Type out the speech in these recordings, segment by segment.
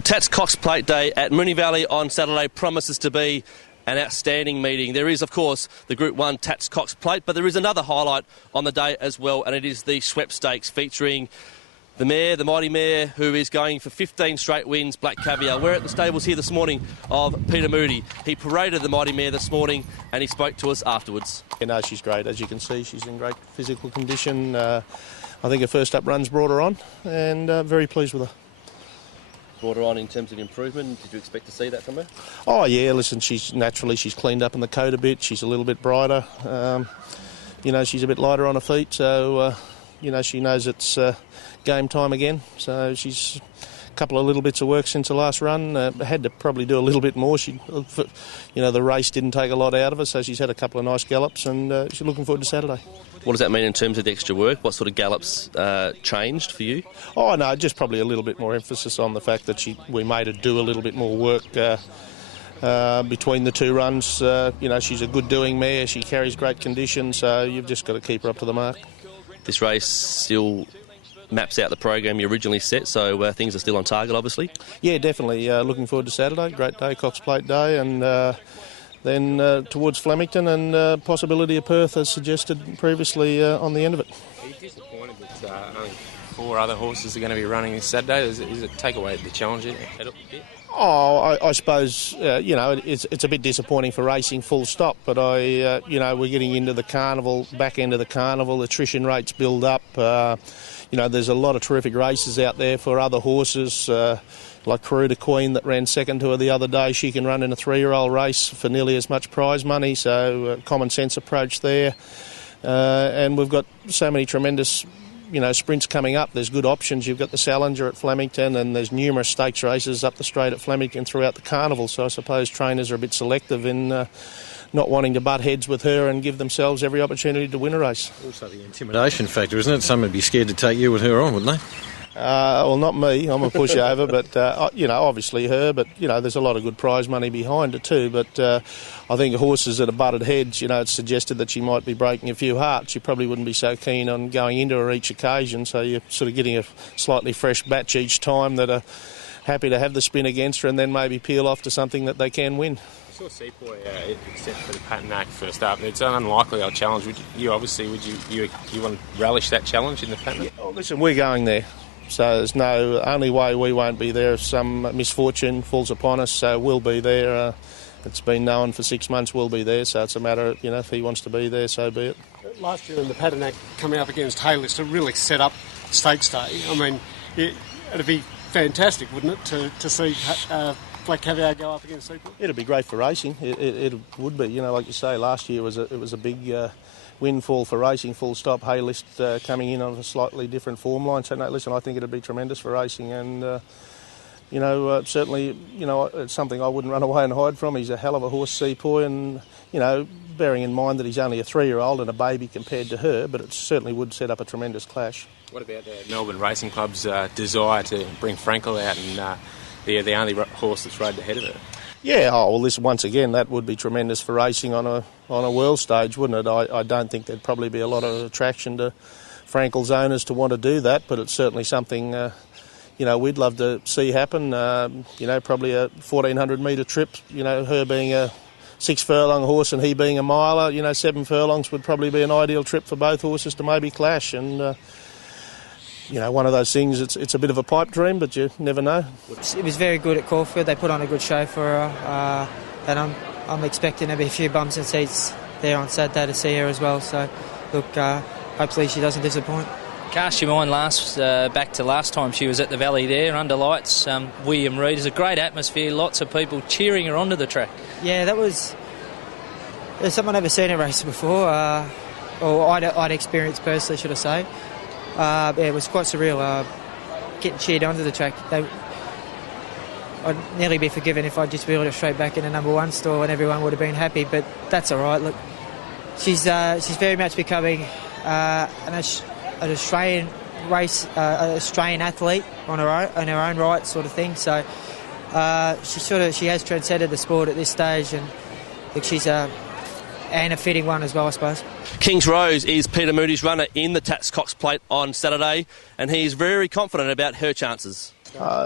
Well, Tats Cox Plate Day at Moonee Valley on Saturday promises to be an outstanding meeting. There is, of course, the Group 1 Tats Cox Plate, but there is another highlight on the day as well, and it is the Sweepstakes featuring the mare, the mighty mare, who is going for 15 straight wins, Black Caviar. We're at the stables here this morning of Peter Moody. He paraded the mighty mare this morning and he spoke to us afterwards. You know, she's great. As you can see, she's in great physical condition. I think her first up run's brought her on, and very pleased with her. Brought her on in terms of improvement. Did you expect to see that from her? Oh yeah, listen, she's cleaned up in the coat a bit. She's a little bit brighter. You know, she's a bit lighter on her feet, so you know, she knows it's game time again. So she's a couple of little bits of work since the last run. Had to probably do a little bit more. You know, the race didn't take a lot out of her, so she's had a couple of nice gallops, and she's looking forward to Saturday. What does that mean in terms of the extra work? What sort of gallops changed for you? Oh no, just probably a little bit more emphasis on the fact that we made her do a little bit more work between the two runs. You know, she's a good doing mare. She carries great condition, so you've just got to keep her up to the mark. This race still maps out the program you originally set, so things are still on target, obviously. Yeah, definitely. Looking forward to Saturday. Great day, Cox Plate Day, and then towards Flemington and possibility of Perth, as suggested previously on the end of it. Are you disappointed that only 4 other horses are going to be running this Saturday? Does it take away the challenge a bit? Oh, I suppose, you know, it's a bit disappointing for racing, full stop, but you know, we're getting into the carnival, back end of the carnival, attrition rates build up. You know, there's a lot of terrific races out there for other horses, like Caruda Queen that ran second to her the other day. She can run in a 3-year-old race for nearly as much prize money, so common sense approach there. And we've got so many tremendous, you know, sprints coming up. There's good options. You've got the Salinger at Flemington, and there's numerous stakes races up the straight at Flemington throughout the carnival. So I suppose trainers are a bit selective in not wanting to butt heads with her and give themselves every opportunity to win a race. Also the intimidation factor, isn't it? Some would be scared to take you with her on, wouldn't they? Well, not me. I'm a pushover, but, you know, obviously her. But, you know, there's a lot of good prize money behind it too. But I think horses that are butted heads, you know, it's suggested that she might be breaking a few hearts. You probably wouldn't be so keen on going into her each occasion. So you're sort of getting a slightly fresh batch each time that are happy to have the spin against her and then maybe peel off to something that they can win. I saw Sepoy except for the Patinack first up. It's an unlikely old challenge. Would you want to relish that challenge in the Patinack? Yeah, well, listen, we're going there. So there's no only way we won't be there if some misfortune falls upon us. So we'll be there. It's been known for 6 months we'll be there. So it's a matter of, you know, if he wants to be there, so be it. Last year in the Patinack, coming up against Haylist, it really set up Stakes Day. I mean, it'd be fantastic, wouldn't it, to see Black Caviar go up against Sepoy? It'd be great for racing. It would be. You know, like you say, last year it was a big windfall for racing, full stop. Haylist coming in on a slightly different form line. So, no, listen, I think it'd be tremendous for racing, and you know, certainly, you know, it's something I wouldn't run away and hide from. He's a hell of a horse, Sepoy, and, you know, bearing in mind that he's only a 3-year-old and a baby compared to her, but it certainly would set up a tremendous clash. What about the Melbourne Racing Club's desire to bring Frankel out and they're the only horse that's rode ahead of her? Yeah, oh, well, listen, once again, that would be tremendous for racing on a world stage, wouldn't it? I don't think there'd probably be a lot of attraction to Frankel's owners to want to do that, but it's certainly something, you know, we'd love to see happen. You know, probably a 1,400-metre trip, you know, her being a 6-furlong horse and he being a miler, you know, 7 furlongs would probably be an ideal trip for both horses to maybe clash, and you know, one of those things, it's a bit of a pipe dream, but you never know. It was very good at Caulfield. They put on a good show for her, and I'm expecting there'll be a few bums and seats there on Saturday to see her as well. So, look, hopefully she doesn't disappoint. Cast your mind back to last time she was at the Valley there, under lights. William Reid, is a great atmosphere, lots of people cheering her onto the track. Yeah, there's something I've never seen her race before, or I'd experienced personally, should I say. Yeah, it was quite surreal, getting cheered onto the track. I'd nearly be forgiven if I'd just wheeled her straight back in the number 1 stall and everyone would have been happy, but that's all right. Look, she's very much becoming an Australian Australian athlete on her own right, sort of thing. So she has transcended the sport at this stage, and look, she's a fitting one as well, I suppose. King's Rose is Peter Moody's runner in the Tats Cox Plate on Saturday, and he is very confident about her chances.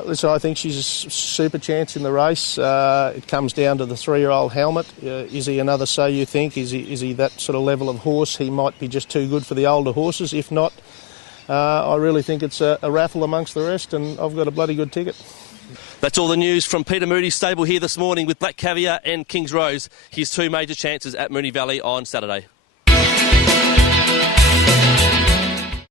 Listen, I think she's a super chance in the race. It comes down to the 3-year-old Helmet. Is he another So You Think? Is he that sort of level of horse? He might be just too good for the older horses. If not, I really think it's a raffle amongst the rest, and I've got a bloody good ticket. That's all the news from Peter Moody's stable here this morning with Black Caviar and King's Rose, his two major chances at Moonee Valley on Saturday.